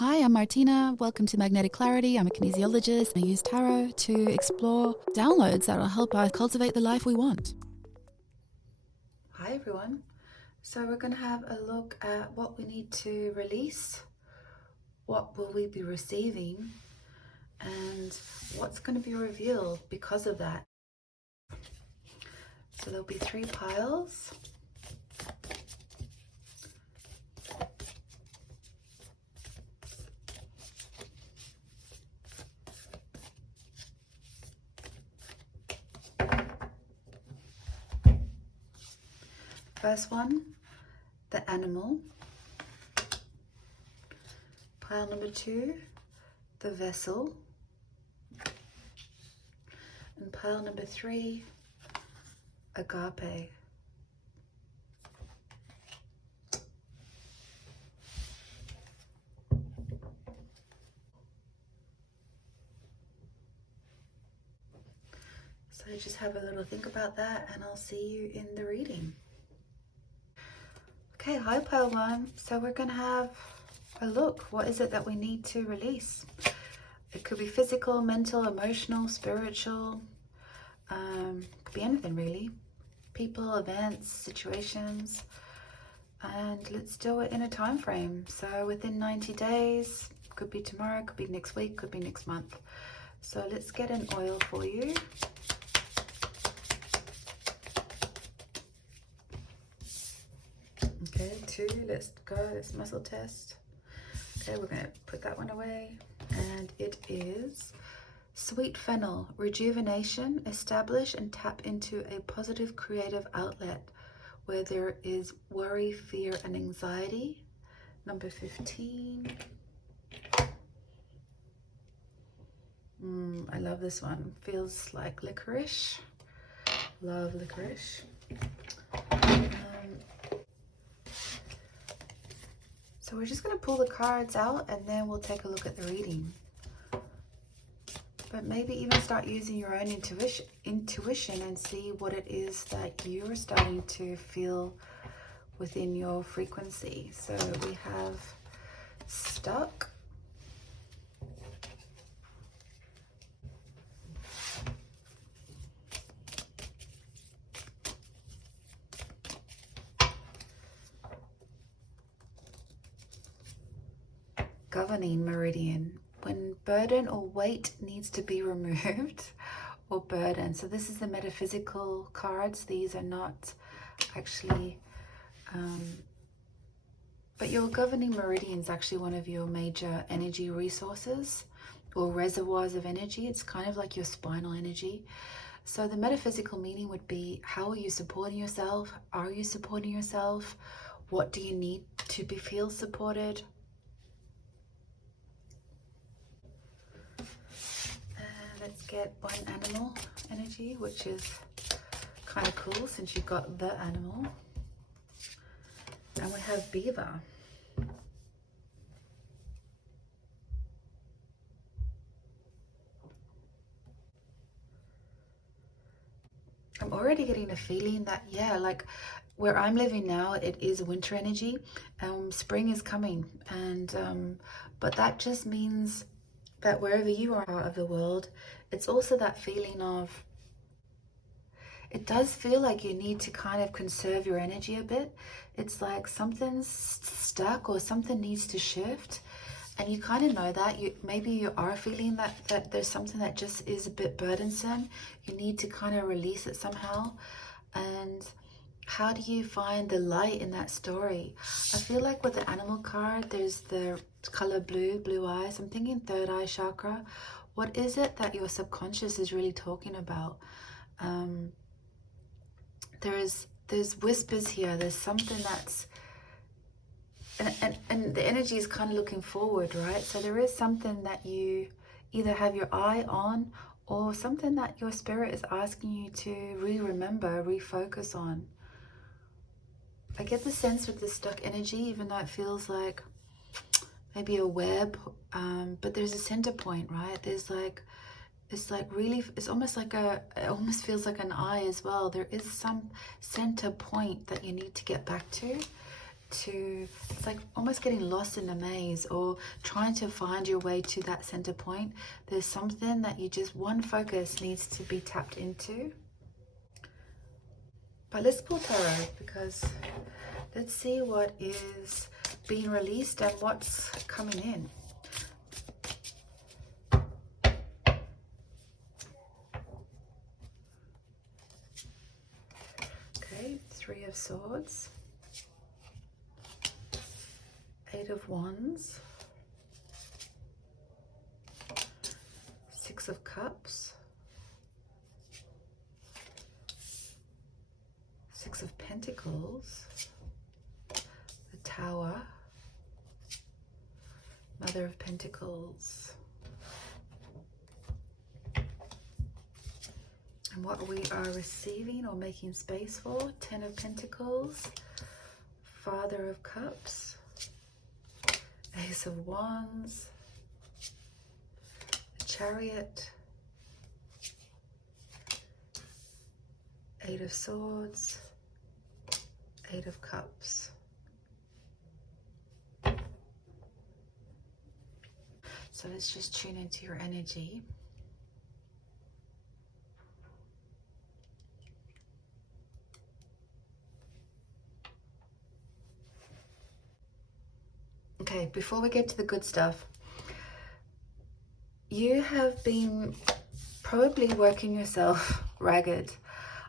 Hi, I'm Martina. Welcome to Magnetic Clarity. I'm a kinesiologist. I use tarot to explore downloads that will help us cultivate the life we want. Hi, everyone. So we're going to have a look at what we need to release, what will we be receiving, and what's going to be revealed because of that. So there'll be 3 piles. First one, the animal. Pile number 2, the vessel. And pile number 3, agape. So just have a little think about that and I'll see you in the reading. Okay, hi pile 1. So we're going to have a look. What is it that we need to release? It could be physical, mental, emotional, spiritual. Could be anything really. People, events, situations. And let's do it in a time frame. So within 90 days, could be tomorrow, could be next week, could be next month. So let's get an oil for you. Okay, 2, let's go, let's muscle test. Okay, we're going to put that one away. And it is sweet fennel, rejuvenation, establish and tap into a positive creative outlet where there is worry, fear, and anxiety. Number 15. I love this one. Feels like licorice. Love licorice. So we're just going to pull the cards out and then we'll take a look at the reading. But maybe even start using your own intuition and see what it is that you're starting to feel within your frequency. So we have stuck. Governing meridian, when burden or weight needs to be removed or burden. So this is the metaphysical cards. These are not actually, but your governing meridian is actually one of your major energy resources or reservoirs of energy. It's kind of like your spinal energy. So the metaphysical meaning would be, how are you supporting yourself? Are you supporting yourself? What do you need to feel supported? Let's get one animal energy, which is kind of cool since you've got the animal. And we have beaver. I'm already getting a feeling that, yeah, like where I'm living now, it is winter energy. Spring is coming. And but that just means that wherever you are out of the world, it's also that feeling of, it does feel like you need to kind of conserve your energy a bit. It's like something's stuck or something needs to shift. And you kind of know that. Maybe you are feeling that there's something that just is a bit burdensome. You need to kind of release it somehow. And how do you find the light in that story? I feel like with the animal card, there's the color blue eyes. I'm thinking third eye chakra. What is it that your subconscious is really talking about? There's whispers here. There's something that's, and the energy is kind of looking forward, right? So there is something that you either have your eye on or something that your spirit is asking you to remember, refocus on. I get the sense with this stuck energy, even though it feels like maybe a web, but there's a center point, right? There's like, it's like really, it's almost like it almost feels like an eye as well. There is some center point that you need to get back to. to, it's like almost getting lost in a maze or trying to find your way to that center point. There's something that you just, one focus needs to be tapped into. But let's pull tarot, because let's see what is being released and what's coming in. Okay, Three of Swords, Eight of Wands, Six of Cups, Six of Pentacles, the Tower, Mother of Pentacles. And what we are receiving or making space for, Ten of Pentacles, Father of Cups, Ace of Wands, the Chariot, Eight of Swords, Eight of Cups. So let's just tune into your energy. Okay, before we get to the good stuff, you have been probably working yourself ragged.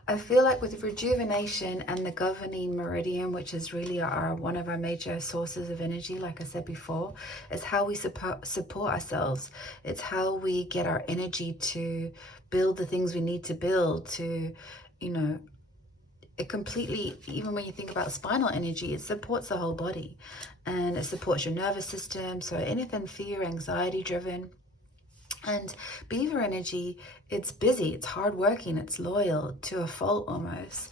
I feel like with rejuvenation and the governing meridian, which is really one of our major sources of energy, like I said before, is how we support ourselves. It's how we get our energy to build the things we need to build, to, you know, it completely, even when you think about spinal energy, it supports the whole body and it supports your nervous system. So anything fear, anxiety driven. And beaver energy, it's busy, it's hardworking, it's loyal to a fault almost.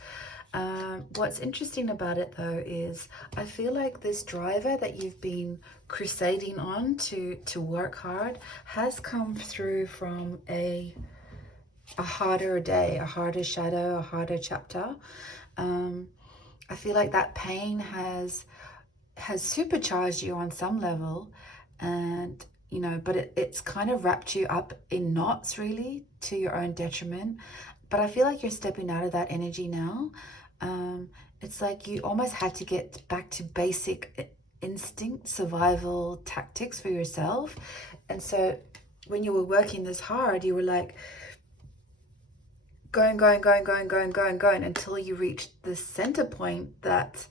What's interesting about it though is I feel like this driver that you've been crusading on to work hard has come through from a harder day, a harder shadow, a harder chapter. I feel like that pain has supercharged you on some level, and you know, but it's kind of wrapped you up in knots really to your own detriment. But I feel like you're stepping out of that energy now. It's like you almost had to get back to basic instinct, survival tactics for yourself. And so when you were working this hard, you were like going until you reach the center point that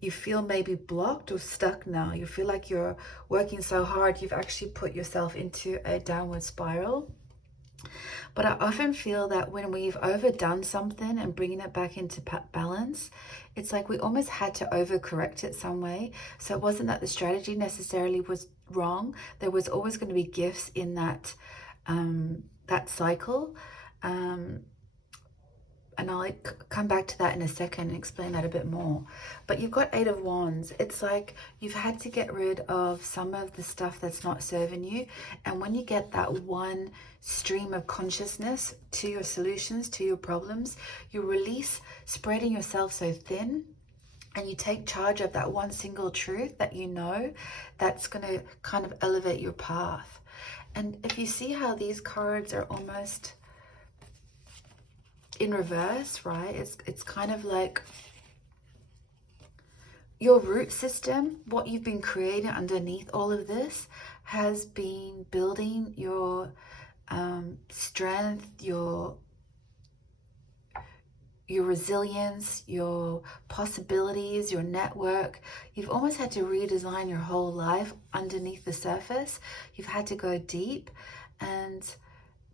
you feel maybe blocked or stuck now. You feel like you're working so hard, you've actually put yourself into a downward spiral. But I often feel that when we've overdone something and bringing it back into balance, it's like we almost had to overcorrect it some way. So it wasn't that the strategy necessarily was wrong. There was always going to be gifts in that that cycle. And I'll come back to that in a second and explain that a bit more. But you've got Eight of Wands. It's like you've had to get rid of some of the stuff that's not serving you. And when you get that one stream of consciousness to your solutions, to your problems, you release spreading yourself so thin, and you take charge of that one single truth that you know that's going to kind of elevate your path. And if you see how these cards are almost in reverse, right? It's kind of like your root system, what you've been creating underneath all of this has been building your strength, your resilience, your possibilities, your network. You've almost had to redesign your whole life underneath the surface. You've had to go deep,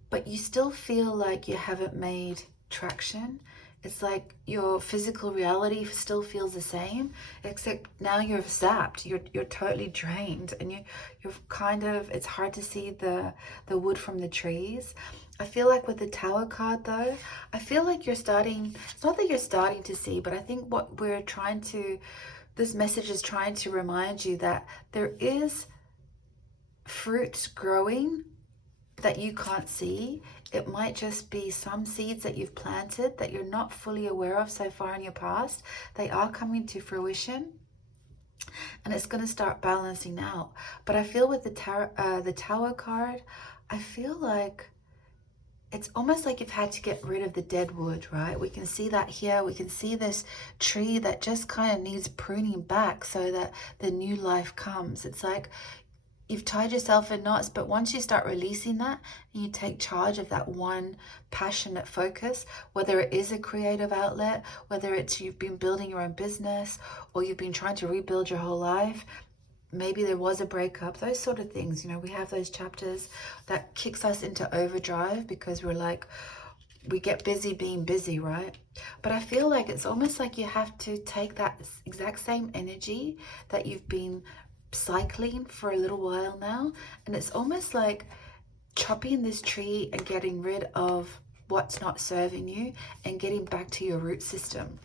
but you still feel like you haven't made traction. It's like your physical reality still feels the same, except now you're zapped, you're totally drained, and you're kind of, it's hard to see the wood from the trees. I feel like with the Tower card though, I feel like you're starting, it's not that you're starting to see, but I think what we're trying to, this message is trying to remind you that there is fruit growing that you can't see. It might just be some seeds that you've planted that you're not fully aware of so far in your past. They are coming to fruition. and it's going to start balancing out. But I feel with the Tower card, I feel like it's almost like you've had to get rid of the dead wood, right? We can see that here. We can see this tree that just kind of needs pruning back so that the new life comes. It's like you've tied yourself in knots, but once you start releasing that and you take charge of that one passionate focus, whether it is a creative outlet, whether it's you've been building your own business or you've been trying to rebuild your whole life, maybe there was a breakup, those sort of things. You know, we have those chapters that kicks us into overdrive because we're like, we get busy being busy, right? But I feel like it's almost like you have to take that exact same energy that you've been cycling for a little while now, and it's almost like chopping this tree and getting rid of what's not serving you and getting back to your root system.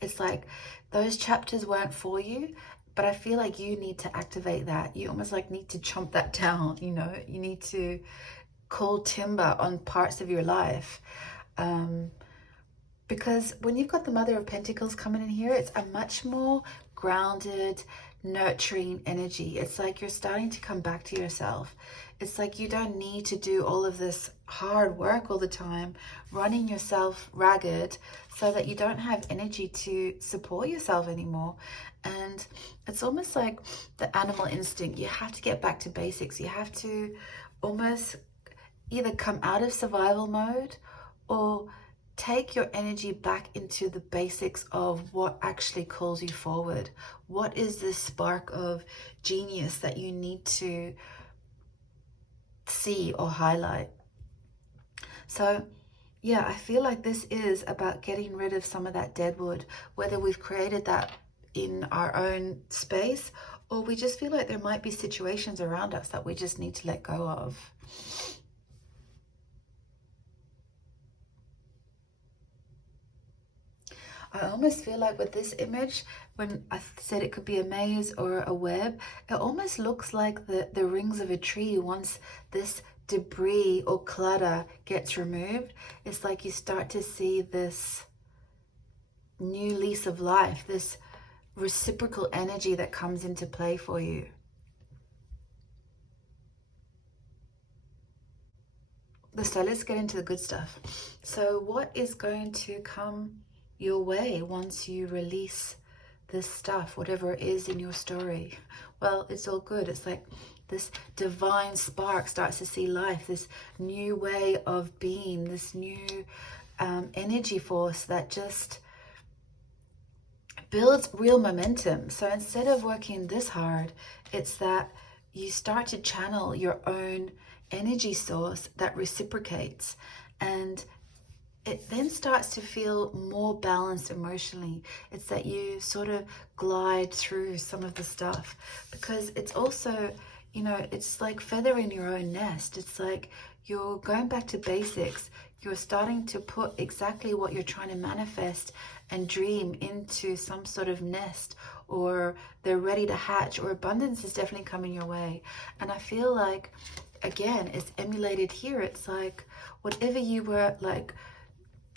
It's like those chapters weren't for you, but I feel like you need to activate that. You almost like need to chomp that down, you know, you need to call timber on parts of your life. Because when you've got the Mother of Pentacles coming in here, it's a much more grounded, nurturing energy. It's like you're starting to come back to yourself. It's like you don't need to do all of this hard work all the time, running yourself ragged so that you don't have energy to support yourself anymore. And it's almost like the animal instinct. You have to get back to basics. You have to almost either come out of survival mode or take your energy back into the basics of what actually calls you forward. What is this spark of genius that you need to see or highlight? So yeah, I feel like this is about getting rid of some of that dead wood, whether we've created that in our own space or we just feel like there might be situations around us that we just need to let go of. I almost feel like with this image, when I said it could be a maze or a web, it almost looks like the rings of a tree. Once this debris or clutter gets removed, it's like you start to see this new lease of life, this reciprocal energy that comes into play for you. So let's get into the good stuff. So what is going to come your way once you release this stuff, whatever it is in your story? Well, it's all good. It's like this divine spark starts to see life, this new way of being, this new energy force that just builds real momentum. So instead of working this hard, it's that you start to channel your own energy source that reciprocates, and it then starts to feel more balanced emotionally. It's that you sort of glide through some of the stuff, because it's also, you know, it's like feathering your own nest. It's like you're going back to basics. You're starting to put exactly what you're trying to manifest and dream into some sort of nest, or they're ready to hatch, or abundance is definitely coming your way. And I feel like, again, it's emulated here. It's like whatever you were like,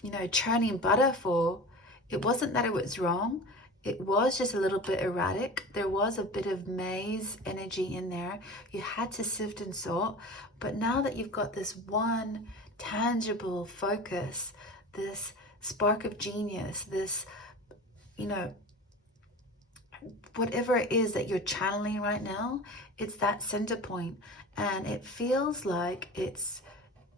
you know, churning butter for, it wasn't that it was wrong. It was just a little bit erratic. There was a bit of maze energy in there. You had to sift and sort. But now that you've got this one tangible focus, this spark of genius, this, you know, whatever it is that you're channeling right now, it's that center point. And it feels like it's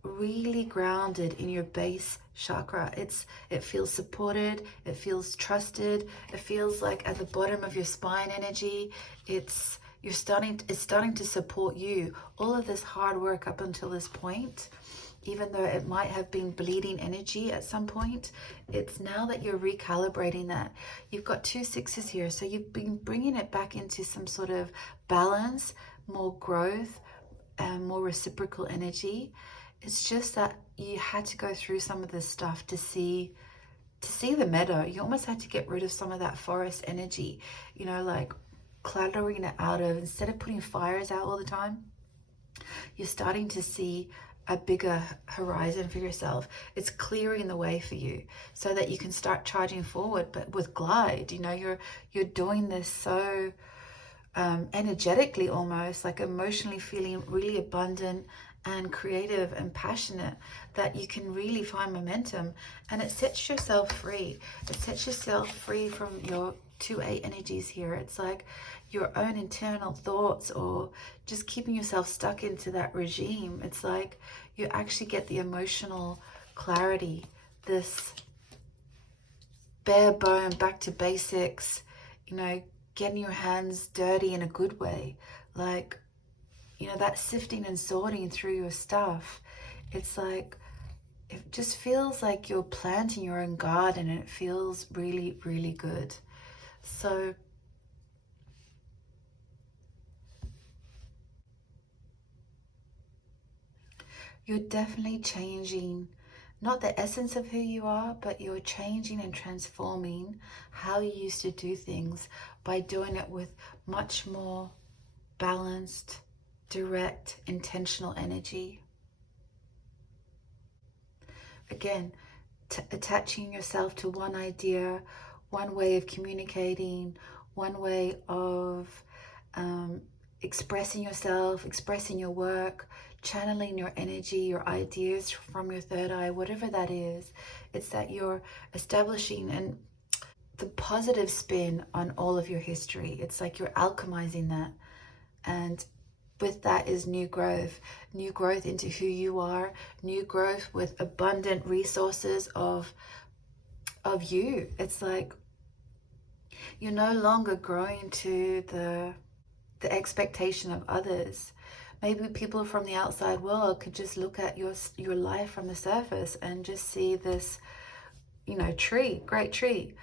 really grounded in your base chakra. It feels supported, it feels trusted, it feels like at the bottom of your spine energy, it's starting to support you. All of this hard work up until this point, even though it might have been bleeding energy at some point, it's now that you're recalibrating that. You've got 2 6s here, so you've been bringing it back into some sort of balance, more growth, and more reciprocal energy. It's just that you had to go through some of this stuff to see the meadow. You almost had to get rid of some of that forest energy, you know, like cluttering it out of, instead of putting fires out all the time, you're starting to see a bigger horizon for yourself. It's clearing the way for you so that you can start charging forward, but with glide. You know, you're doing this so energetically, almost like emotionally, feeling really abundant and creative and passionate, that you can really find momentum, and it sets yourself free. It sets yourself free from your 2-8 energies here. It's like your own internal thoughts, or just keeping yourself stuck into that regime. It's like you actually get the emotional clarity, this bare bone, back to basics, you know, getting your hands dirty in a good way. Like, you know, that sifting and sorting through your stuff. It's like, it just feels like you're planting your own garden, and it feels really, really good. So you're definitely changing, not the essence of who you are, but you're changing and transforming how you used to do things by doing it with much more balanced, direct, intentional energy. Again, attaching yourself to one idea, one way of communicating, one way of expressing yourself, expressing your work, channeling your energy, your ideas from your third eye, whatever that is. It's that you're establishing and the positive spin on all of your history. It's like you're alchemizing that, and with that is new growth into who you are, new growth with abundant resources of you. It's like you're no longer growing to the expectation of others. Maybe people from the outside world could just look at your life from the surface and just see this, you know, great tree.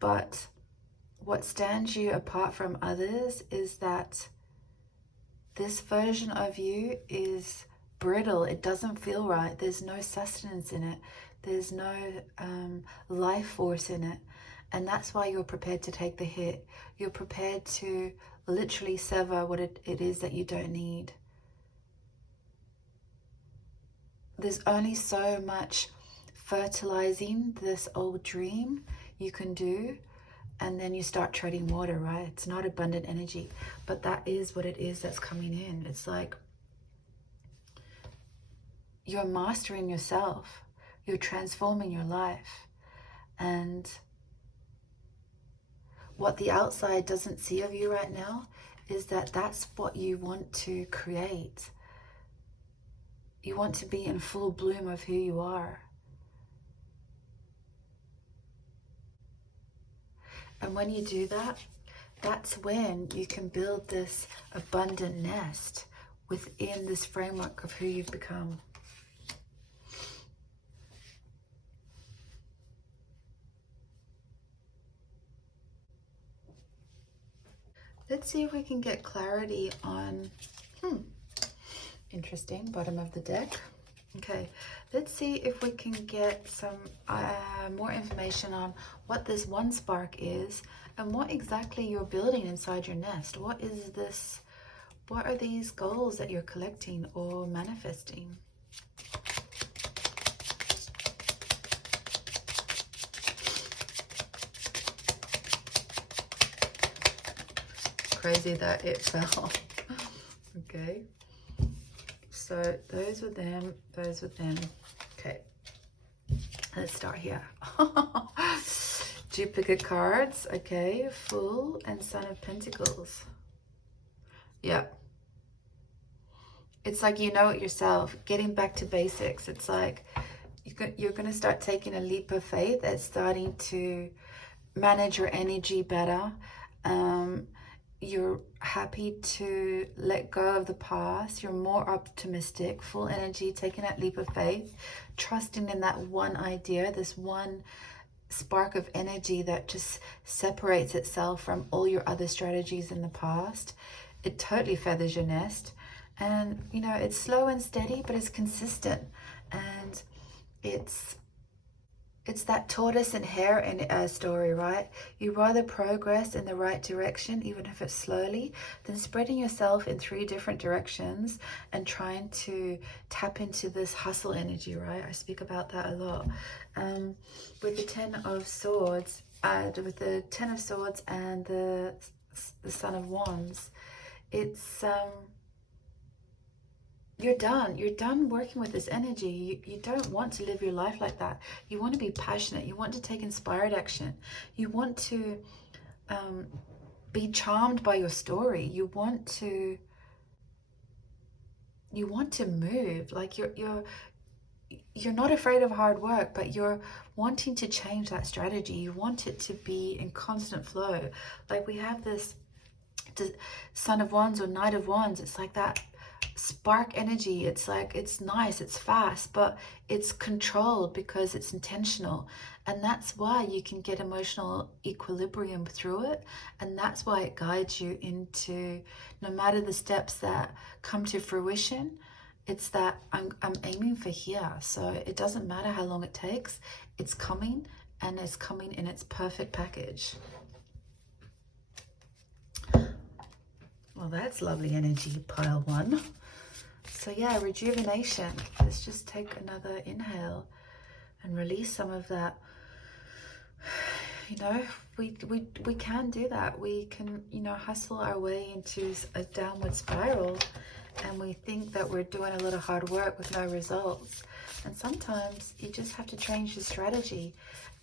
But what stands you apart from others is that this version of you is brittle. It doesn't feel right. There's no sustenance in it. There's no life force in it. And that's why you're prepared to take the hit. You're prepared to literally sever what it is that you don't need. There's only so much fertilizing this old dream you can do, and then you start treading water, right? It's not abundant energy, but that is what it is that's coming in. It's like you're mastering yourself, you're transforming your life, and what the outside doesn't see of you right now is that that's what you want to create. You want to be in full bloom of who you are. And when you do that, that's when you can build this abundant nest within this framework of who you've become. Let's see if we can get clarity on, interesting, bottom of the deck. Okay, let's see if we can get some more information on what this one spark is and what exactly you're building inside your nest. What is this? What are these goals that you're collecting or manifesting? Crazy that it fell. Okay. So those were them, those were them. Okay. Let's start here. Duplicate cards. Okay. Fool and Son of Pentacles. Yeah. It's like you know it yourself. Getting back to basics. It's like you're going to start taking a leap of faith at starting to manage your energy better. You're happy to let go of the past. You're more optimistic, full energy, taking that leap of faith, trusting in that one idea, this one spark of energy that just separates itself from all your other strategies in the past. It totally feathers your nest. And, you know, it's slow and steady, but it's consistent. And it's It's that tortoise and hare story, right? You rather progress in the right direction, even if it's slowly, than spreading yourself in 3 different directions and trying to tap into this hustle energy, right? I speak about that a lot. With the Ten of Swords, with the Ten of Swords and the Son of Wands, it's you're done working with this energy. You don't want to live your life like that. You want to be passionate. You want to take inspired action. You want to be charmed by your story. You want to move. Like you're not afraid of hard work, but you're wanting to change that strategy. You want it to be in constant flow. Like we have this Son of Wands or Knight of Wands. It's like that spark energy. It's like, it's nice, it's fast, but it's controlled because it's intentional. And that's why you can get emotional equilibrium through it. And that's why it guides you into, no matter the steps that come to fruition, it's that I'm aiming for here. So it doesn't matter how long it takes, it's coming, and it's coming in its perfect package. Well, that's lovely energy, pile 1. So yeah, rejuvenation. Let's just take another inhale and release some of that. You know, we can do that. We can, you know, hustle our way into a downward spiral, and we think that we're doing a lot of hard work with no results. And sometimes you just have to change your strategy,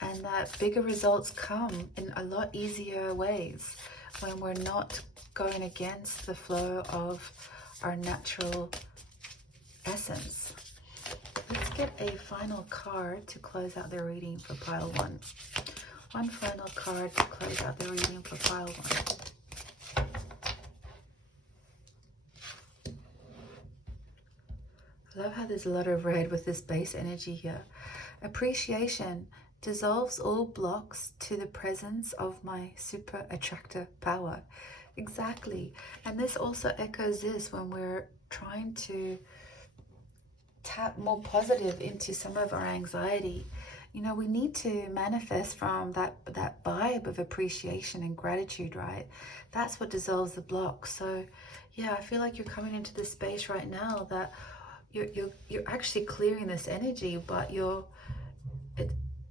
and that bigger results come in a lot easier ways when we're not going against the flow of our natural essence. Let's get a final card to close out the reading for pile 1. One final card to close out the reading for pile 1. I love how there's a lot of red with this base energy here. Appreciation dissolves all blocks to the presence of my super attractor power. Exactly. And this also echoes this when we're trying to tap more positive into some of our anxiety. You know, we need to manifest from that vibe of appreciation and gratitude, right? That's what dissolves the block. So yeah, I feel like you're coming into this space right now that you're actually clearing this energy, but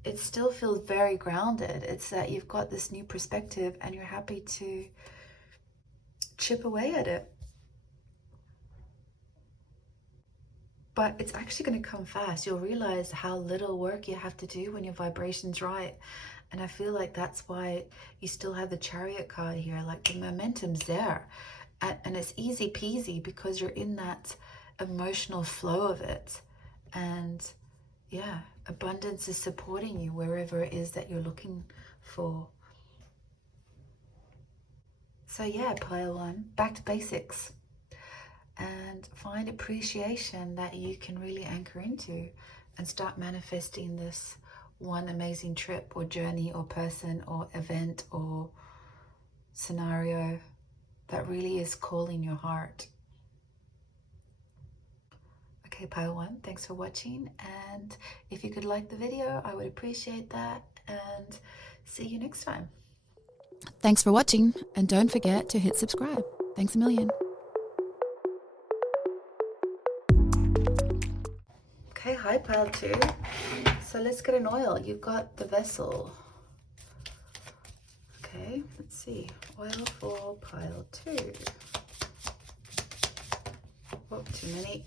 it still feels very grounded. It's that you've got this new perspective and you're happy to chip away at it. But it's actually going to come fast. You'll realize how little work you have to do when your vibration's right. And I feel like that's why you still have the Chariot card here. Like the momentum's there. And it's easy peasy because you're in that emotional flow of it. And yeah, abundance is supporting you wherever it is that you're looking for. So yeah, pile 1, back to basics. And find appreciation that you can really anchor into and start manifesting this one amazing trip or journey or person or event or scenario that really is calling your heart. Okay, pile 1, thanks for watching. And if you could like the video, I would appreciate that. And see you next time. Thanks for watching, and don't forget to hit subscribe. Thanks a million. Okay, hi pile 2. So let's get an oil. You've got the vessel. Okay, let's see. Oil for pile 2. Oh, too many.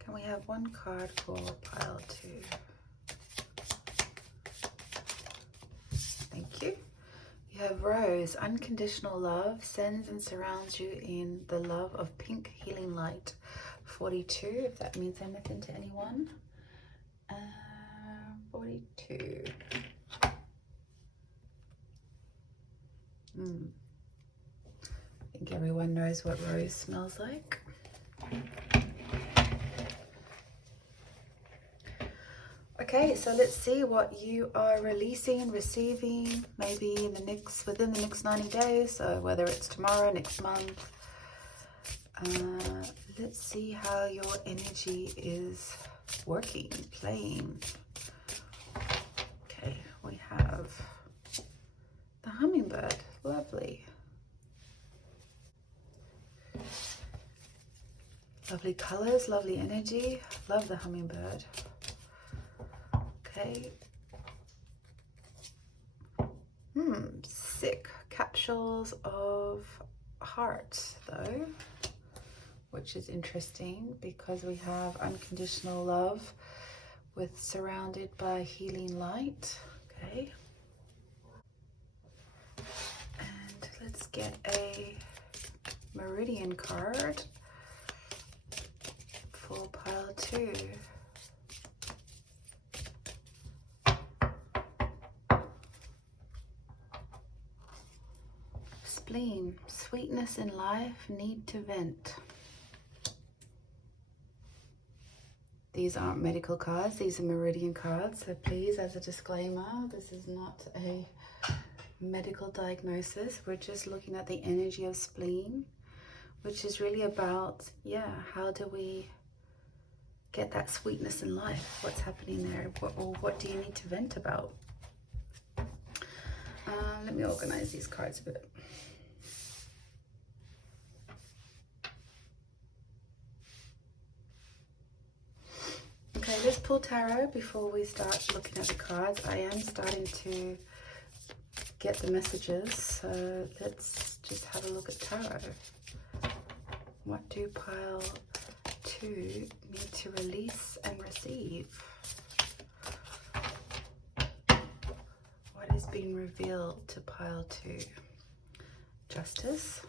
Can we have one card for pile 2? Thank you. You have Rose. Unconditional love sends and surrounds you in the love of pink healing light. 42, if that means anything to anyone. 42. I think everyone knows what rose smells like. Okay, so let's see what you are releasing, receiving, maybe within the next 90 days, so whether it's tomorrow, next month. Let's see how your energy is working, playing. Lovely. Lovely colors, lovely energy. Love the hummingbird. Okay. Sick. Capsules of hearts though, which is interesting because we have unconditional love with surrounded by healing light. Okay. And let's get a meridian card for pile 2. Spleen, sweetness in life, need to vent. These aren't medical cards, these are meridian cards. So please, as a disclaimer, this is not a medical diagnosis. We're just looking at the energy of spleen, which is really about, yeah, how do we get that sweetness in life? What's happening there? What do you need to vent about? Let me organize these cards a bit. Okay, let's pull tarot before we start looking at the cards. I am starting to get the messages, so let's just have a look at tarot. What do pile 2 need to release and receive? What is being revealed to pile 2? Justice,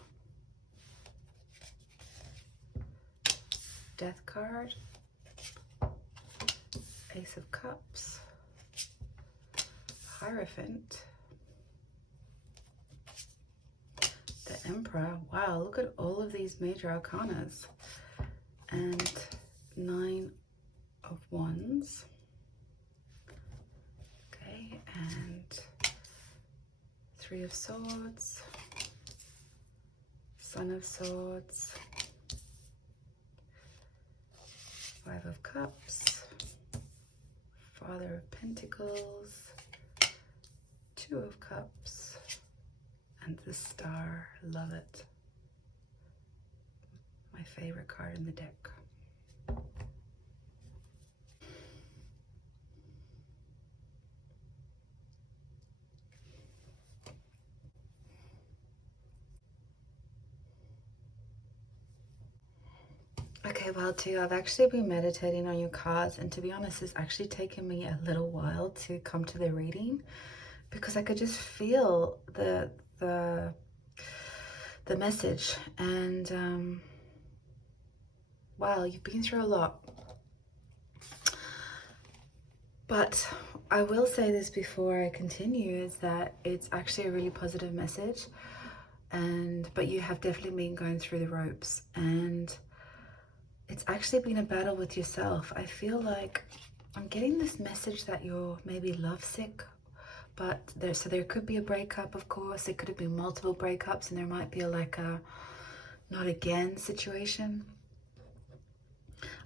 Death card, Ace of Cups, Hierophant, the Emperor. Wow, look at all of these major arcanas. And 9 of Wands. Okay, and 3 of Swords, Son of Swords, 5 of Cups, Father of Pentacles, 2 of Cups, and the Star. Love it. My favorite card in the deck. Okay, well, too, I've actually been meditating on your cards, and to be honest, it's actually taken me a little while to come to the reading because I could just feel the message. And wow, you've been through a lot. But I will say this before I continue, is that it's actually a really positive message, but you have definitely been going through the ropes, and it's actually been a battle with yourself. I feel like I'm getting this message that you're maybe lovesick, but there could be a breakup, of course. It could have been multiple breakups, and there might be like a not again situation.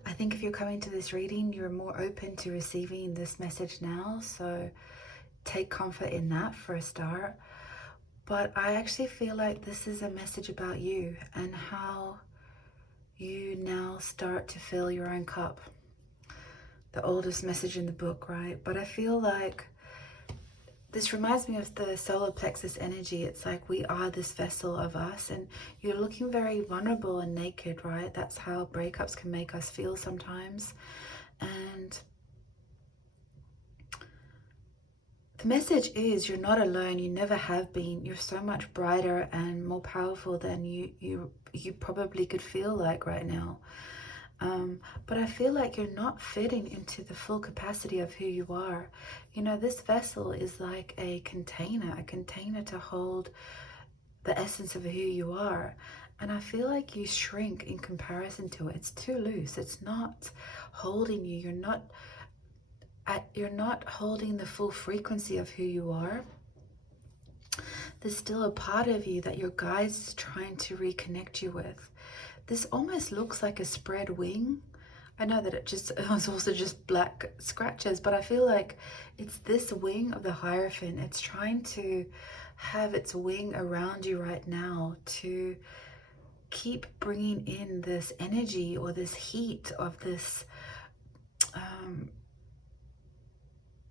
I think if you're coming to this reading, you're more open to receiving this message now, so take comfort in that for a start. But I actually feel like this is a message about you and how you now start to fill your own cup. The oldest message in the book, right? But I feel like this reminds me of the solar plexus energy. It's like we are this vessel of us, and you're looking very vulnerable and naked, right? That's how breakups can make us feel sometimes. And the message is you're not alone. You never have been. You're so much brighter and more powerful than you probably could feel like right now. But I feel like you're not fitting into the full capacity of who you are. You know, this vessel is like a container to hold the essence of who you are. And I feel like you shrink in comparison to it. It's too loose. It's not holding you. You're not holding the full frequency of who you are. There's still a part of you that your guide is trying to reconnect you with. This almost looks like a spread wing. I know that it was also just black scratches, but I feel like it's this wing of the Hierophant. It's trying to have its wing around you right now to keep bringing in this energy or this heat of this,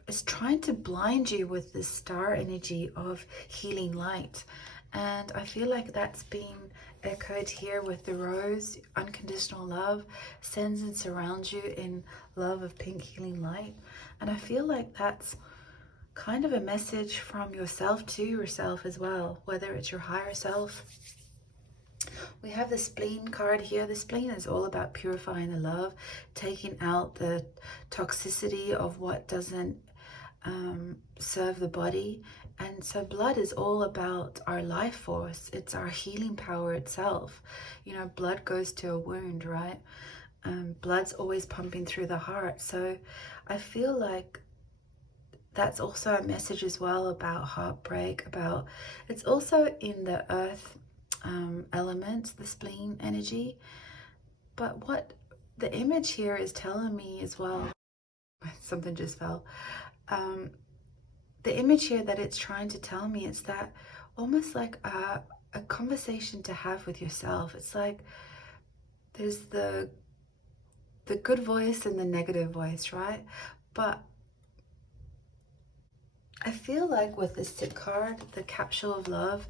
is trying to blind you with this star energy of healing light. And I feel like that's being echoed here with the rose. Unconditional love sends and surrounds you in love of pink healing light. And I feel like that's kind of a message from yourself to yourself as well, whether it's your higher self. We have the spleen card here. The spleen is all about purifying the love, taking out the toxicity of what doesn't serve the body. And so blood is all about our life force. It's our healing power itself. You know, blood goes to a wound, right? Blood's always pumping through the heart. So I feel like that's also a message as well about heartbreak, about, it's also in the earth element, the spleen energy. But what the image here is telling me as well, something just fell. The image here that it's trying to tell me is that almost like a conversation to have with yourself. It's like there's the good voice and the negative voice, right? But I feel like with the Sit card, the capsule of love,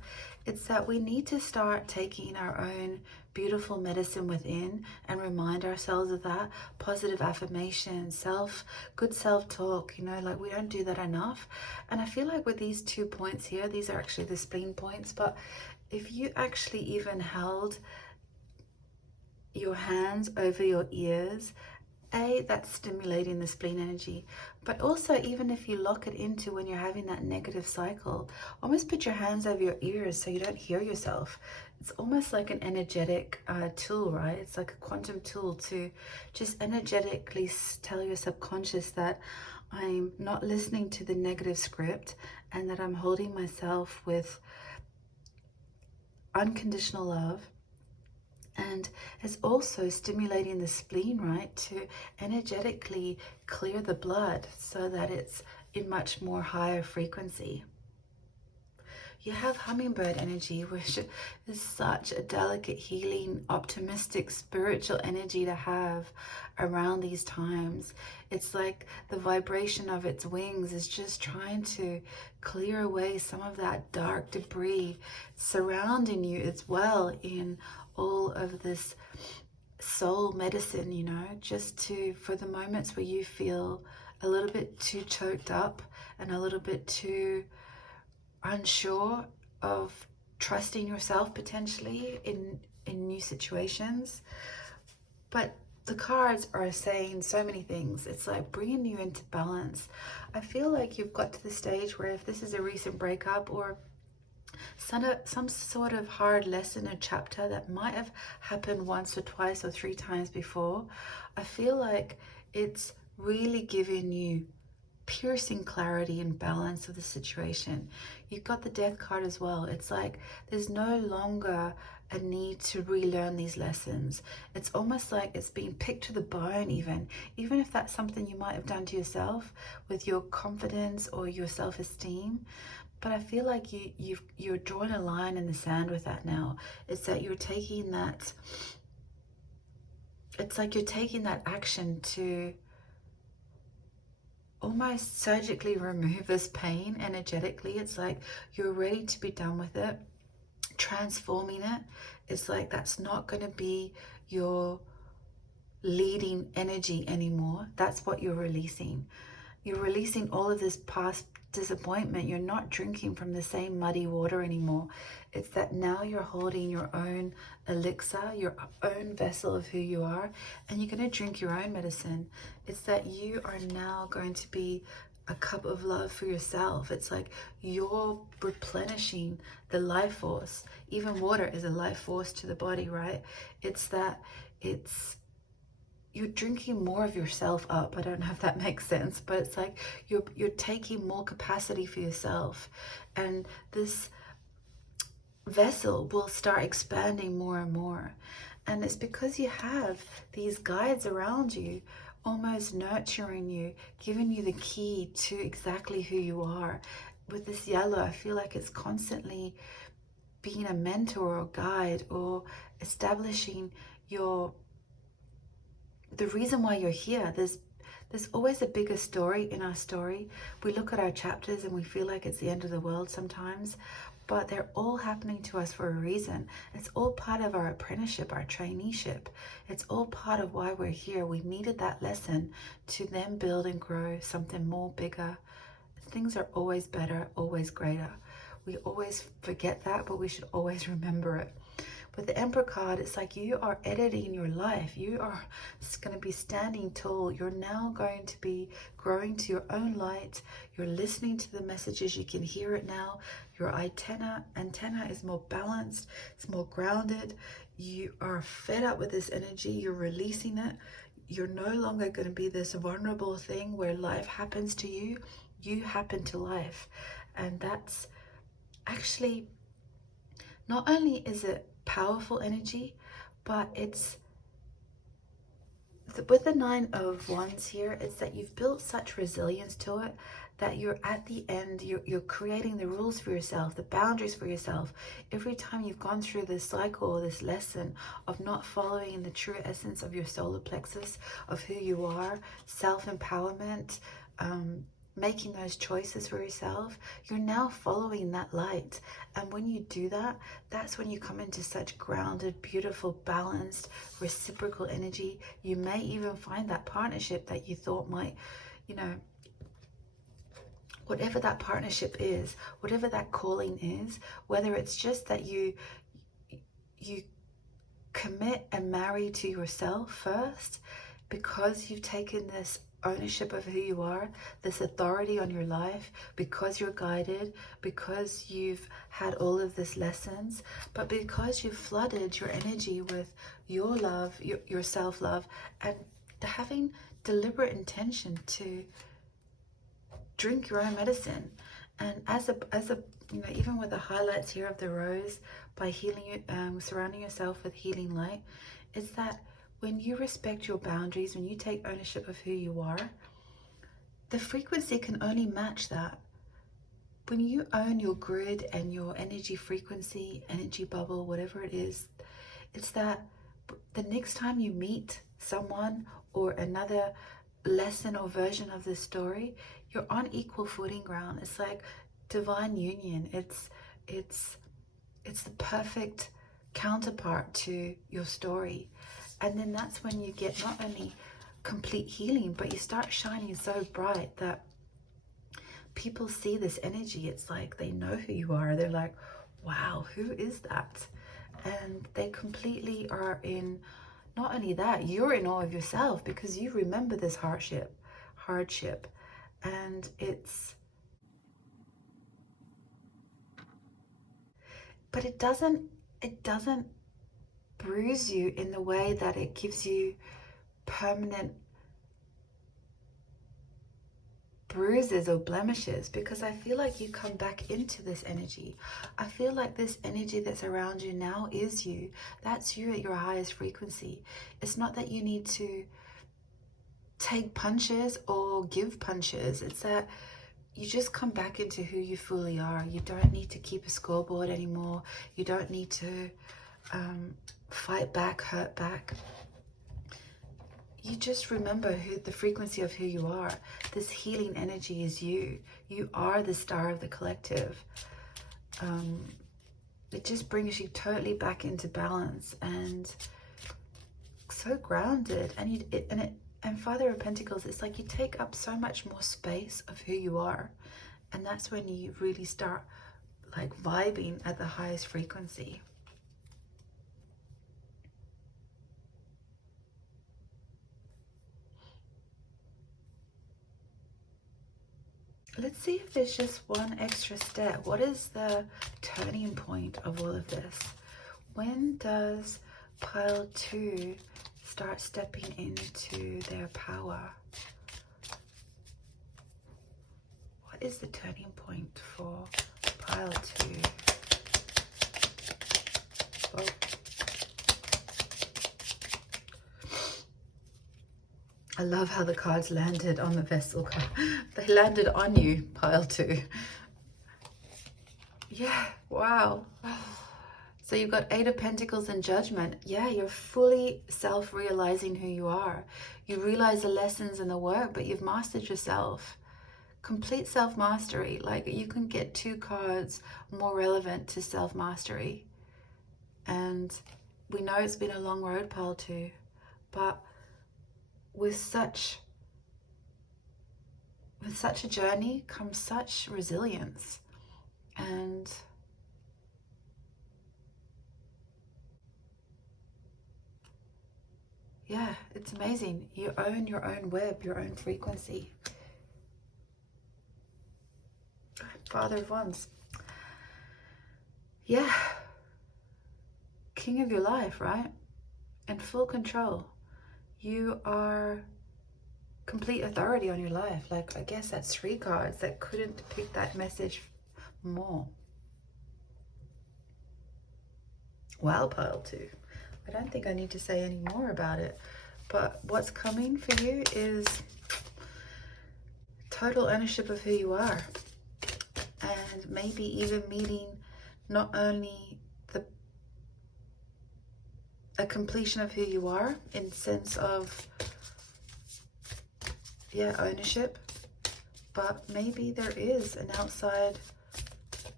it's that we need to start taking our own beautiful medicine within and remind ourselves of that. Positive affirmation, good self-talk, you know, like we don't do that enough. And I feel like with these 2 points here, these are actually the spleen points, but if you actually even held your hands over your ears, that's stimulating the spleen energy. But also, even if you lock it into when you're having that negative cycle, almost put your hands over your ears so you don't hear yourself. It's almost like an energetic tool, right? It's like a quantum tool to just energetically tell your subconscious that I'm not listening to the negative script and that I'm holding myself with unconditional love. And it's also stimulating the spleen, right, to energetically clear the blood so that it's in much more higher frequency. You have hummingbird energy, which is such a delicate, healing, optimistic, spiritual energy to have around these times. It's like the vibration of its wings is just trying to clear away some of that dark debris surrounding you as well in all of this soul medicine, you know, just for the moments where you feel a little bit too choked up and a little bit too unsure of trusting yourself potentially in new situations. But the cards are saying so many things. It's like bringing you into balance. I feel like you've got to the stage where if this is a recent breakup or some sort of hard lesson or chapter that might have happened once or twice or 3 times before, I feel like it's really giving you piercing clarity and balance of the situation. You've got the Death card as well. It's like there's no longer a need to relearn these lessons. It's almost like it's being picked to the bone, even if that's something you might have done to yourself with your confidence or your self-esteem. But I feel like you're drawing a line in the sand with that now. It's that you're taking that, it's like you're taking that action to almost surgically remove this pain energetically. It's like you're ready to be done with it, transforming it. It's like that's not going to be your leading energy anymore. That's what you're releasing. You're releasing all of this past disappointment. You're not drinking from the same muddy water anymore. It's that now you're holding your own elixir, your own vessel of who you are, and you're going to drink your own medicine. It's that you are now going to be a cup of love for yourself. It's like you're replenishing the life force. Even water is a life force to the body, right? It's that you're drinking more of yourself up. I don't know if that makes sense, but it's like you're taking more capacity for yourself, and this vessel will start expanding more and more. And it's because you have these guides around you, almost nurturing you, giving you the key to exactly who you are. with this yellow, I feel like it's constantly being a mentor or guide, or establishing the reason why you're here. There's always a bigger story in our story. We look at our chapters and we feel like it's the end of the world sometimes, but they're all happening to us for a reason. It's all part of our apprenticeship, our traineeship. It's all part of why we're here. We needed that lesson to then build and grow something more bigger. Things are always better, always greater. We always forget that, but we should always remember it. With the Emperor card, it's like you are editing your life. You are going to be standing tall. You're now going to be growing to your own light. You're listening to the messages. You can hear it now. Your antenna is more balanced. It's more grounded. You are fed up with this energy. You're releasing it. You're no longer going to be this vulnerable thing where life happens to you. You happen to life. And that's actually, not only is it powerful energy, but it's with the Nine of Wands here, it's that you've built such resilience to it that you're at the end, you're creating the rules for yourself, the boundaries for yourself. Every time you've gone through this cycle or this lesson of not following the true essence of your solar plexus, of who you are, self-empowerment, making those choices for yourself, you're now following that light. And when you do that, that's when you come into such grounded, beautiful, balanced, reciprocal energy. You may even find that partnership that you thought might, you know, whatever that partnership is, whatever that calling is, whether it's just that you commit and marry to yourself first because you've taken this ownership of who you are, this authority on your life, because you're guided, because you've had all of these lessons, but because you've flooded your energy with your love, your self-love, and having deliberate intention to drink your own medicine. And as a you know, even with the highlights here of the rose, by healing, surrounding yourself with healing light, is that when you respect your boundaries, when you take ownership of who you are, the frequency can only match that. When you own your grid and your energy frequency, energy bubble, whatever it is, it's that the next time you meet someone or another lesson or version of this story, you're on equal footing ground. It's like divine union. It's the perfect counterpart to your story. And then that's when you get not only complete healing, but you start shining so bright that people see this energy. It's like they know who you are. They're like, wow, who is that? And they completely are in, not only that, you're in awe of yourself because you remember this hardship. And but it doesn't bruise you in the way that it gives you permanent bruises or blemishes, because I feel like you come back into this energy. I feel like this energy that's around you now is you. That's you at your highest frequency. It's not that you need to take punches or give punches. It's that you just come back into who you fully are. You don't need to keep a scoreboard anymore. You don't need to fight back, hurt back. You just remember the frequency of who you are. This healing energy is you. You are the star of the collective. It just brings you totally back into balance and so grounded. And Father of Pentacles, it's like you take up so much more space of who you are. And that's when you really start like vibing at the highest frequency. Let's see if there's just one extra step. What is the turning point of all of this? When does pile 2 start stepping into their power? What is the turning point for pile 2? Oh. I love how the cards landed on the vessel card. They landed on you, pile 2. Yeah, wow. So you've got Eight of Pentacles and Judgment. Yeah, you're fully self-realizing who you are. You realize the lessons and the work, but you've mastered yourself. Complete self-mastery. Like, you can get 2 cards more relevant to self-mastery. And we know it's been a long road, Pile 2, but with such a journey comes such resilience. And yeah, it's amazing. You own your own web, your own frequency. Father of Wands. Yeah. King of your life, right? In full control. You are complete authority on your life. Like, I guess that's 3 cards that couldn't depict that message more. Wow, Pile 2. I don't think I need to say any more about it. But what's coming for you is total ownership of who you are. And maybe even meeting not only a completion of who you are in sense of, yeah, ownership, but maybe there is an outside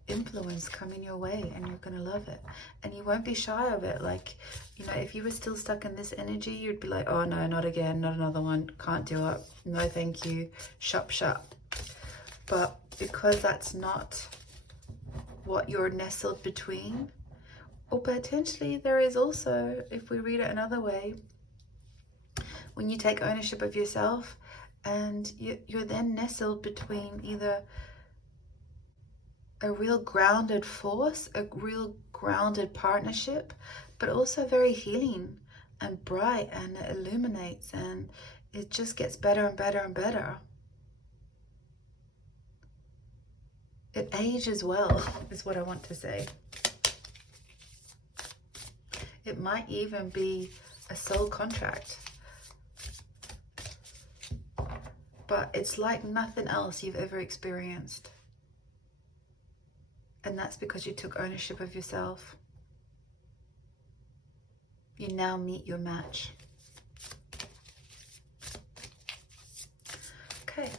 influence coming your way and you're gonna love it. And you won't be shy of it. Like, you know, if you were still stuck in this energy, you'd be like, oh no, not again, not another one, can't do it, no thank you, shop. But because that's not what you're nestled between, or potentially there is also, if we read it another way, when you take ownership of yourself and you're then nestled between either a real grounded force, a real grounded partnership, but also very healing and bright, and it illuminates and it just gets better and better and better. It ages well, is what I want to say. It might even be a soul contract. But it's like nothing else you've ever experienced. And that's because you took ownership of yourself. You now meet your match. Okay.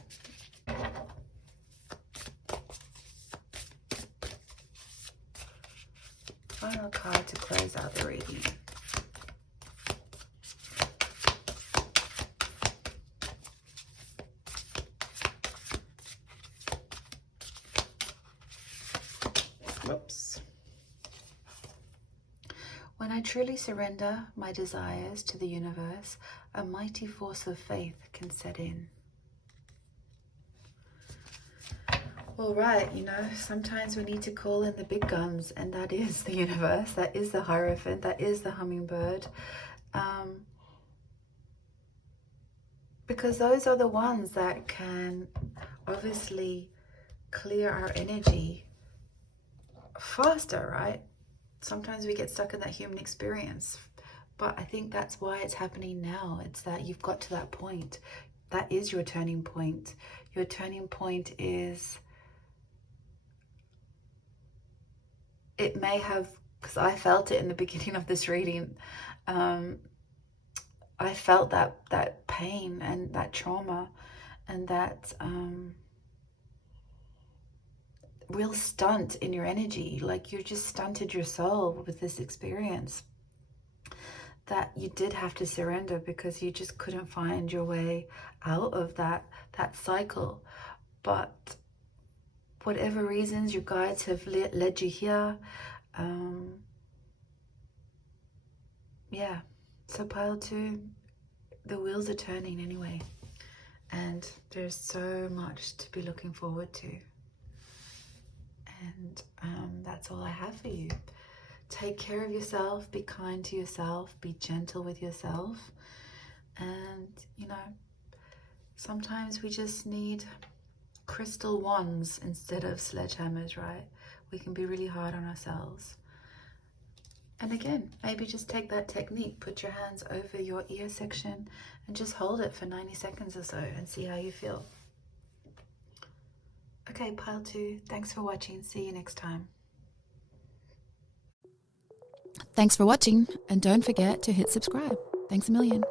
Final card to close out the reading. Whoops. When I truly surrender my desires to the universe, a mighty force of faith can set in. All right, you know, sometimes we need to call in the big guns, and that is the universe, that is the Hierophant, that is the hummingbird. Because those are the ones that can obviously clear our energy faster, right? Sometimes we get stuck in that human experience, but I think that's why it's happening now. It's that you've got to that point. That is your turning point. Your turning point is, it may have, because I felt it in the beginning of this reading, I felt that pain and that trauma and that real stunt in your energy. Like, you just stunted your soul with this experience, that you did have to surrender because you just couldn't find your way out of that cycle. But whatever reasons your guides have led you here, yeah. So Pile 2, the wheels are turning anyway, and there's so much to be looking forward to. And that's all I have for you. Take care of yourself, be kind to yourself, be gentle with yourself. And, you know, sometimes we just need crystal wands instead of sledgehammers, right? We can be really hard on ourselves. And again, maybe just take that technique, put your hands over your ear section and just hold it for 90 seconds or so and see how you feel. Okay, Pile 2, thanks for watching. See you next time. Thanks for watching, and don't forget to hit subscribe. Thanks a million.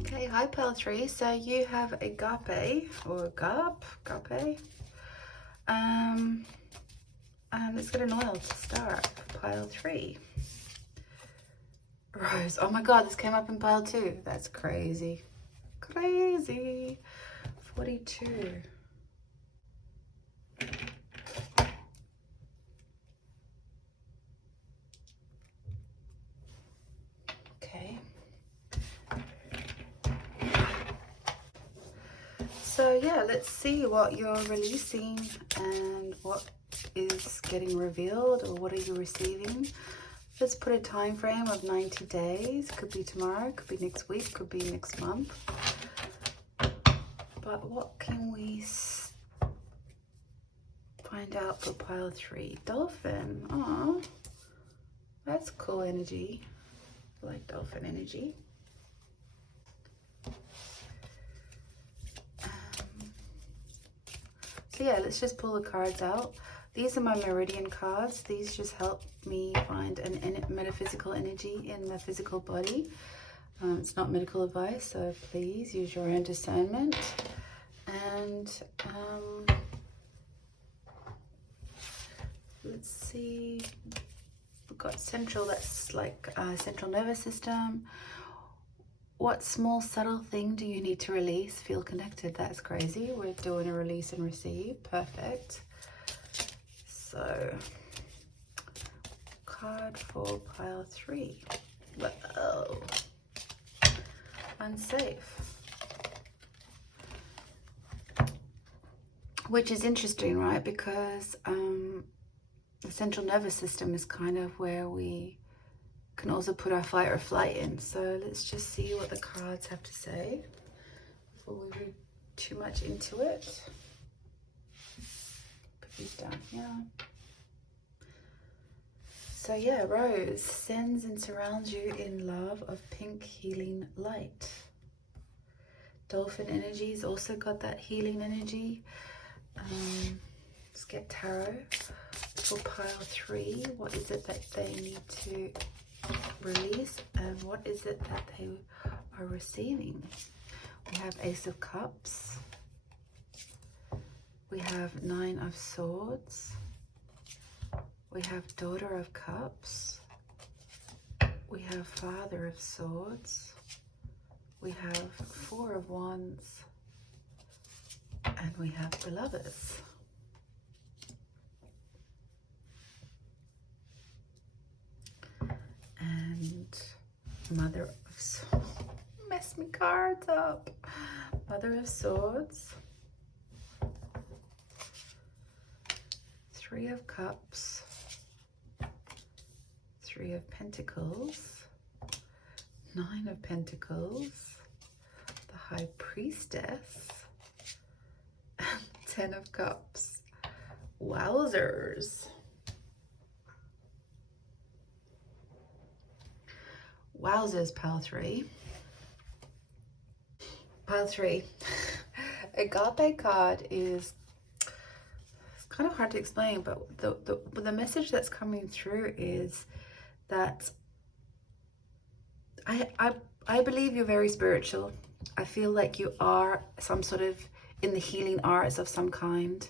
Okay, hi pile 3. So you have agape or agape. And let's get an oil to start. Pile 3. Rose. Oh my god, this came up in pile 2. That's crazy. Crazy. 42. Okay. So yeah, let's see what you're releasing and what is getting revealed, or what are you receiving. Let's put a time frame of 90 days. Could be tomorrow, could be next week, could be next month. But what can we find out for pile 3? Dolphin. Oh, that's cool energy. I like dolphin energy. So yeah, let's just pull the cards out. These are my meridian cards. These just help me find an metaphysical energy in the physical body. It's not medical advice, so please use your own discernment. And let's see. We've got central, that's like central nervous system. What small subtle thing do you need to release? Feel connected. That's crazy. We're doing a release and receive. Perfect. So, card for pile 3. Whoa. Unsafe. Which is interesting, right? Because the central nervous system is kind of where we can also put our fight or flight in. So let's just see what the cards have to say before we read too much into it. Put these down here. So yeah, Rose sends and surrounds you in love of pink healing light. Dolphin energy's also got that healing energy. Let's get tarot for pile 3. What is it that they need to release, and what is it that they are receiving? We have Ace of Cups. We have 9 of Swords. We have Daughter of Cups. We have Father of Swords. We have 4 of Wands. And we have the Lovers. And Mother of Swords. Mess me cards up. Mother of Swords. 3 of Cups. 3 of Pentacles. 9 of Pentacles. The High Priestess. 10 of Cups. Wowzers. Wowzers, pile 3. Pile 3. Agape card is, it's kind of hard to explain, but the message that's coming through is that I believe you're very spiritual. I feel like you are some sort of in the healing arts of some kind.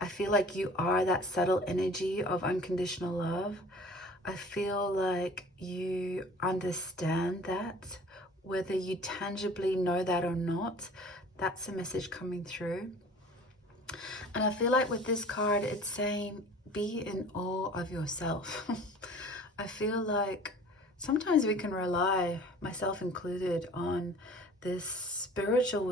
I feel like you are that subtle energy of unconditional love. I feel like you understand that, whether you tangibly know that or not. That's the message coming through. And I feel like with this card, it's saying, be in awe of yourself. I feel like sometimes we can rely, myself included, on this spiritual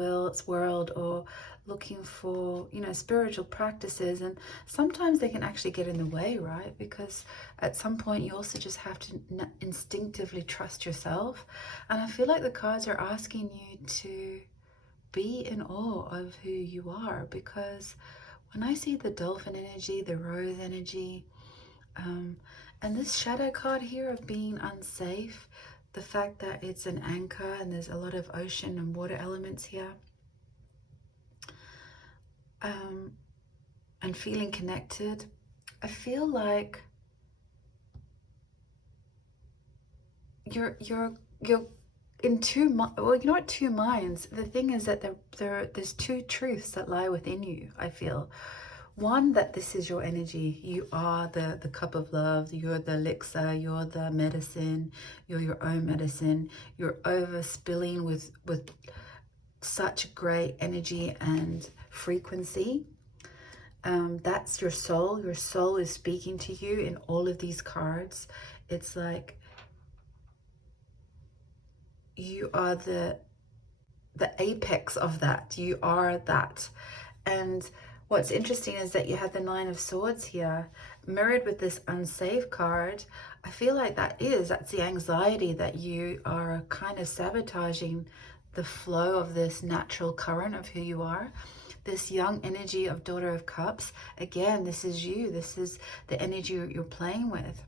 world, or looking for, you know, spiritual practices, and sometimes they can actually get in the way, right? Because at some point you also just have to instinctively trust yourself. And I feel like the cards are asking you to be in awe of who you are, because when I see the dolphin energy, the rose energy, and this shadow card here of being unsafe, the fact that it's an anchor and there's a lot of ocean and water elements here, and feeling connected, I feel like you're in well, you're not two minds. The thing is that there's two truths that lie within you, I feel. One, that this is your energy. You are the cup of love. You're the elixir. You're the medicine. You're your own medicine. You're overspilling with such great energy and frequency. That's your soul. Your soul is speaking to you in all of these cards. It's like you are the apex of that. You are that. And what's interesting is that you have the Nine of Swords here mirrored with this unsafe card. I feel like that's the anxiety that you are kind of sabotaging the flow of this natural current of who you are. This young energy of Daughter of Cups. Again, this is you. This is the energy you're playing with.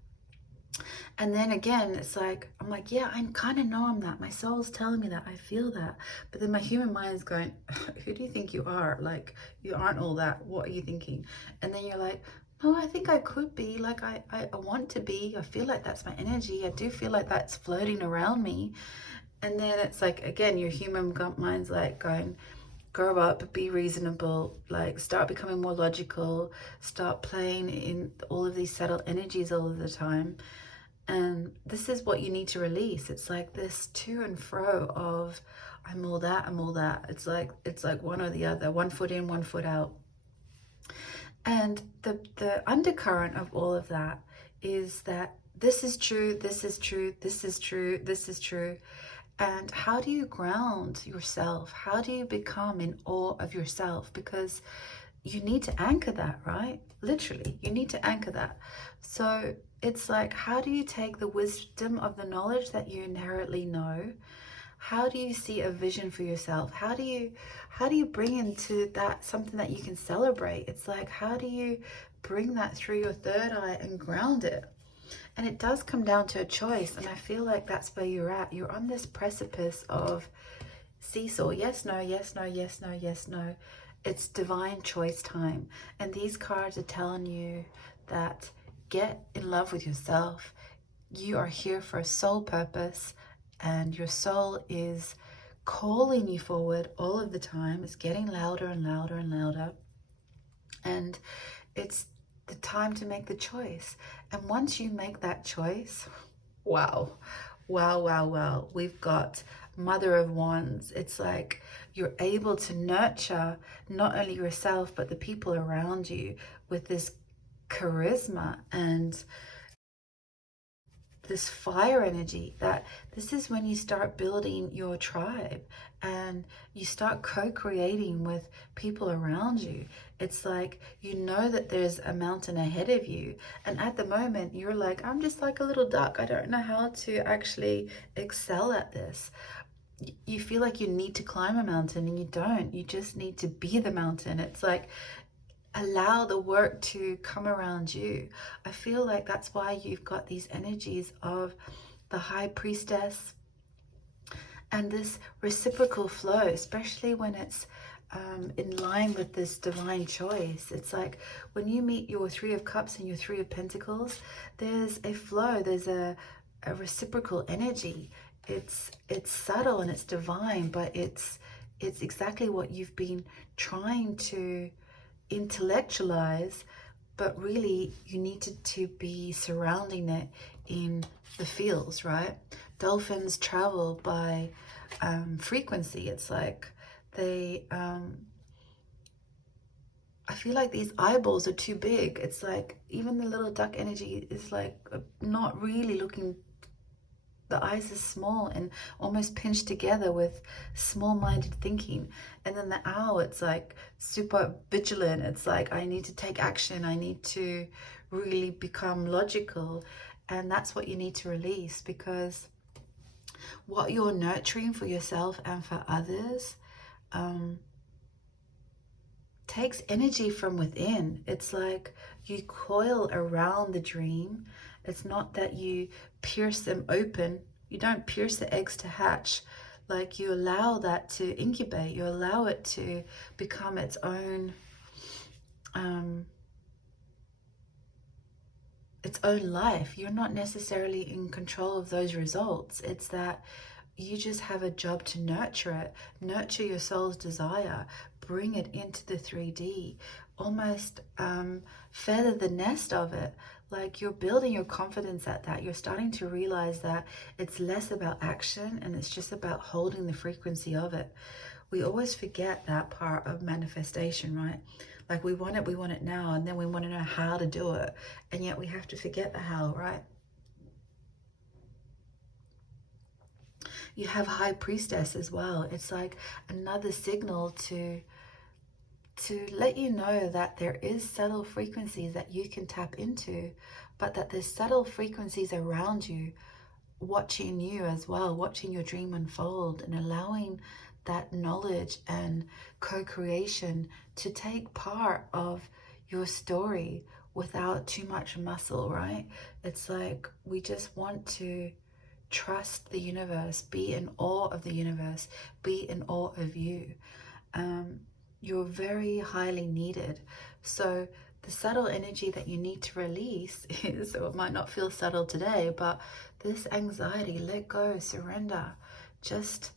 And then again, it's like, I'm like, yeah, I kind of know I'm that. My soul's telling me that. I feel that. But then my human mind is going, who do you think you are? Like, you aren't all that. What are you thinking? And then you're like, no, I think I could be. Like, I want to be. I feel like that's my energy. I do feel like that's floating around me. And then it's like, again, your human mind's like going, grow up, be reasonable, like start becoming more logical, start playing in all of these subtle energies all of the time. And this is what you need to release. It's like this to and fro of I'm all that, I'm all that. It's like one or the other, one foot in, one foot out. And the undercurrent of all of that is that this is true, this is true, this is true, this is true. And how do you ground yourself? How do you become in awe of yourself? Because you need to anchor that, right? Literally, you need to anchor that. So it's like, how do you take the wisdom of the knowledge that you inherently know? How do you see a vision for yourself? How do you bring into that something that you can celebrate? It's like, how do you bring that through your third eye and ground it? And it does come down to a choice. And I feel like that's where you're at. You're on this precipice of seesaw. Yes, no, yes, no, yes, no, yes, no. It's divine choice time. And these cards are telling you that get in love with yourself. You are here for a soul purpose, and your soul is calling you forward all of the time. It's getting louder and louder and louder. And it's the time to make the choice. And once you make that choice, wow, wow, wow, wow. We've got Mother of Wands. It's like you're able to nurture not only yourself, but the people around you with this charisma and this fire energy. That this is when you start building your tribe and you start co-creating with people around you. It's like, you know that there's a mountain ahead of you, and at the moment you're like, I'm just like a little duck. I don't know how to actually excel at this. You feel like you need to climb a mountain, and you don't. You just need to be the mountain. It's like, allow the work to come around you. I feel like that's why you've got these energies of the High Priestess and this reciprocal flow, especially when it's in line with this divine choice. It's like when you meet your Three of Cups and your Three of Pentacles, there's a flow, there's a reciprocal energy. It's subtle and it's divine, but it's exactly what you've been trying to intellectualize, but really you needed to be surrounding it in the fields, right? Dolphins travel by frequency. It's like they I feel like these eyeballs are too big. It's like even the little duck energy is like not really looking. The eyes are small and almost pinched together with small-minded thinking. And then the owl, it's like super vigilant. It's like, I need to take action. I need to really become logical. And that's what you need to release, because what you're nurturing for yourself and for others takes energy from within. It's like you coil around the dream. It's not that you pierce them open. You don't pierce the eggs to hatch. Like, you allow that to incubate. You allow it to become its own its own life. You're not necessarily in control of those results. It's that you just have a job to nurture it, nurture your soul's desire, bring it into the 3D, almost feather the nest of it. Like, you're building your confidence at that. You're starting to realize that it's less about action and it's just about holding the frequency of it. We always forget that part of manifestation, right? Like, we want it now, and then we want to know how to do it. And yet we have to forget the how, right? You have High Priestess as well. It's like another signal to let you know that there is subtle frequencies that you can tap into, but that there's subtle frequencies around you watching you as well, watching your dream unfold, and allowing that knowledge and co-creation to take part of your story without too much muscle, right? It's like we just want to trust the universe, be in awe of the universe, be in awe of you. You're very highly needed. So the subtle energy that you need to release is, or it might not feel subtle today, but this anxiety, let go, surrender. Just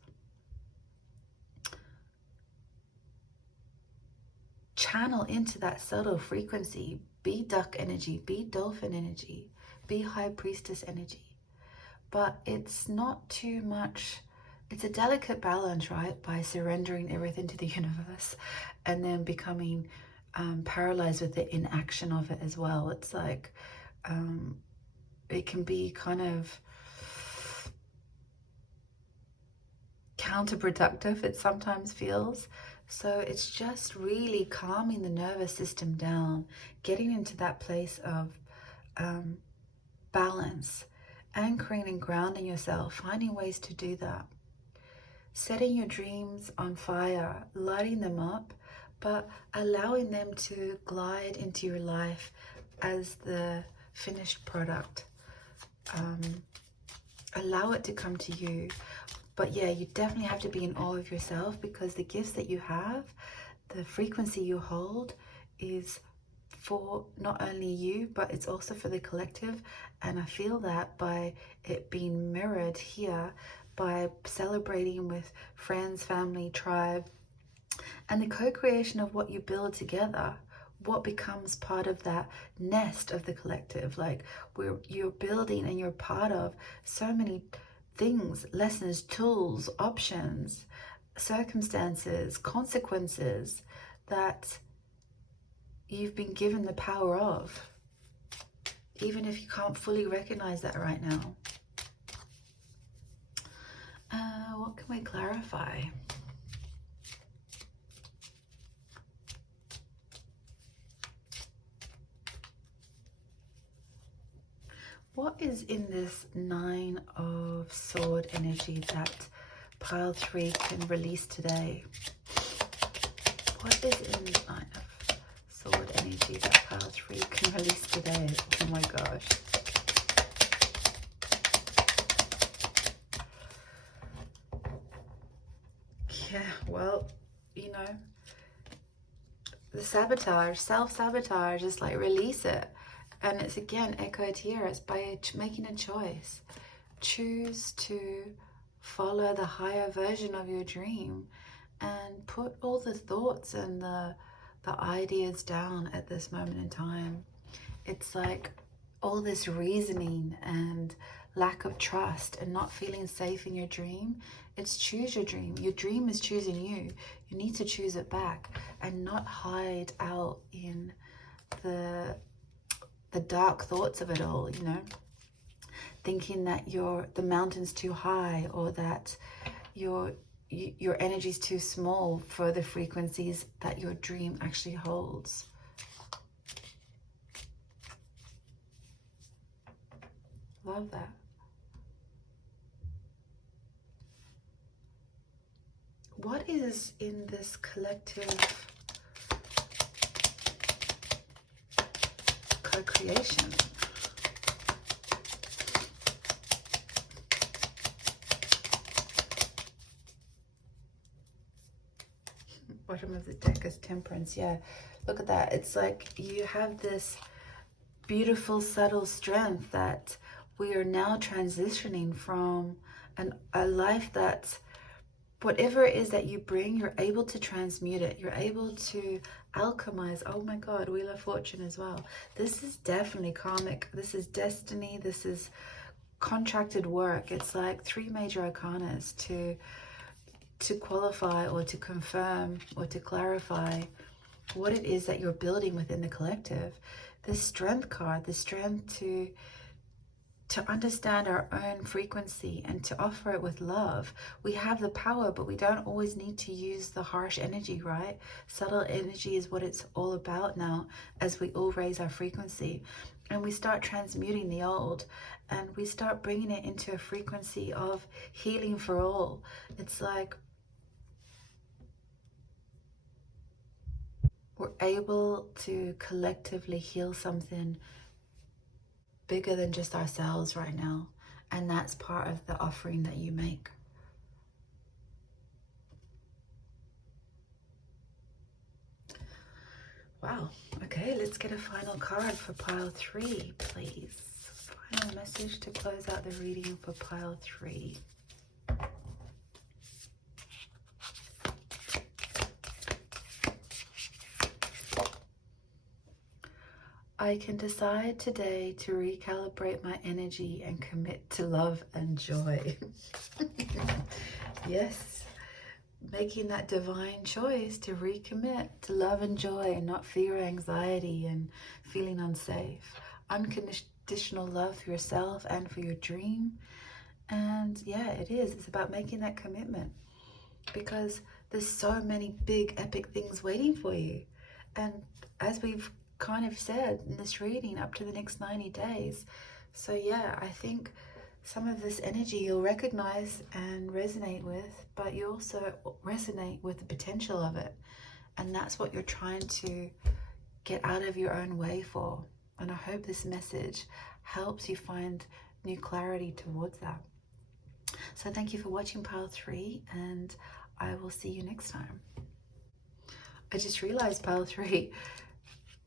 channel into that subtle frequency. Be duck energy, be dolphin energy, be high priestess energy. But it's not too much. It's a delicate balance, right? By surrendering everything to the universe and then becoming paralyzed with the inaction of it as well. It's like it can be kind of counterproductive, it sometimes feels. So it's just really calming the nervous system down, getting into that place of balance, anchoring and grounding yourself, finding ways to do that. Setting your dreams on fire, lighting them up, but allowing them to glide into your life as the finished product. Allow it to come to you. But yeah, you definitely have to be in awe of yourself, because the gifts that you have, the frequency you hold, is for not only you, but it's also for the collective. And I feel that by it being mirrored here, by celebrating with friends, family, tribe, and the co-creation of what you build together, what becomes part of that nest of the collective. Like, you're building and you're part of so many things, lessons, tools, options, circumstances, consequences that you've been given the power of, even if you can't fully recognize that right now. What can we clarify? What is in this Nine of Sword energy that pile 3 can release today? What is in Nine of Sword energy that pile 3 can release today? Oh my gosh. Yeah, well, you know, the sabotage, self-sabotage, is like, release it. And it's again echoed here. It's by making a choice. Choose to follow the higher version of your dream and put all the thoughts and the ideas down at this moment in time. It's like all this reasoning and lack of trust and not feeling safe in your dream. It's choose your dream. Your dream is choosing you. You need to choose it back and not hide out in the dark thoughts of it all, you know, thinking that the mountain's too high, or that your energy's too small for the frequencies that your dream actually holds. Love that. What is in this collective co-creation? Bottom of the deck is Temperance. Yeah, look at that. It's like you have this beautiful, subtle strength that we are now transitioning from a life that whatever it is that you bring, you're able to transmute it. You're able to alchemize. Oh my God, Wheel of Fortune as well. This is definitely karmic. This is destiny. This is contracted work. It's like 3 major arcanas to qualify or to confirm or to clarify what it is that you're building within the collective. This strength card, the strength to understand our own frequency and to offer it with love. We have the power, but we don't always need to use the harsh energy, right? Subtle energy is what it's all about now, as we all raise our frequency and we start transmuting the old and we start bringing it into a frequency of healing for all. It's like we're able to collectively heal something bigger than just ourselves right now, and that's part of the offering that you make. Wow. Okay, let's get a final card for pile 3, please. Final message to close out the reading for pile 3. I can decide today to recalibrate my energy and commit to love and joy. Yes, making that divine choice to recommit to love and joy and not fear, anxiety, and feeling unsafe. Unconditional love for yourself and for your dream. And yeah, it is. It's about making that commitment because there's so many big, epic things waiting for you. And as we've kind of said in this reading, up to the next 90 days. So yeah, I think some of this energy you'll recognize and resonate with, but you also resonate with the potential of it. And that's what you're trying to get out of your own way for. And I hope this message helps you find new clarity towards that. So thank you for watching pile 3, and I will see you next time. I just realized pile 3,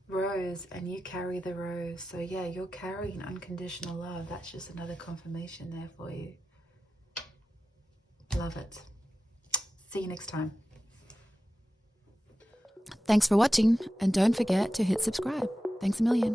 rose, and you carry the rose. So yeah, you're carrying unconditional love. That's just another confirmation there for you. Love it. See you next time. Thanks for watching, and don't forget to hit subscribe. Thanks a million.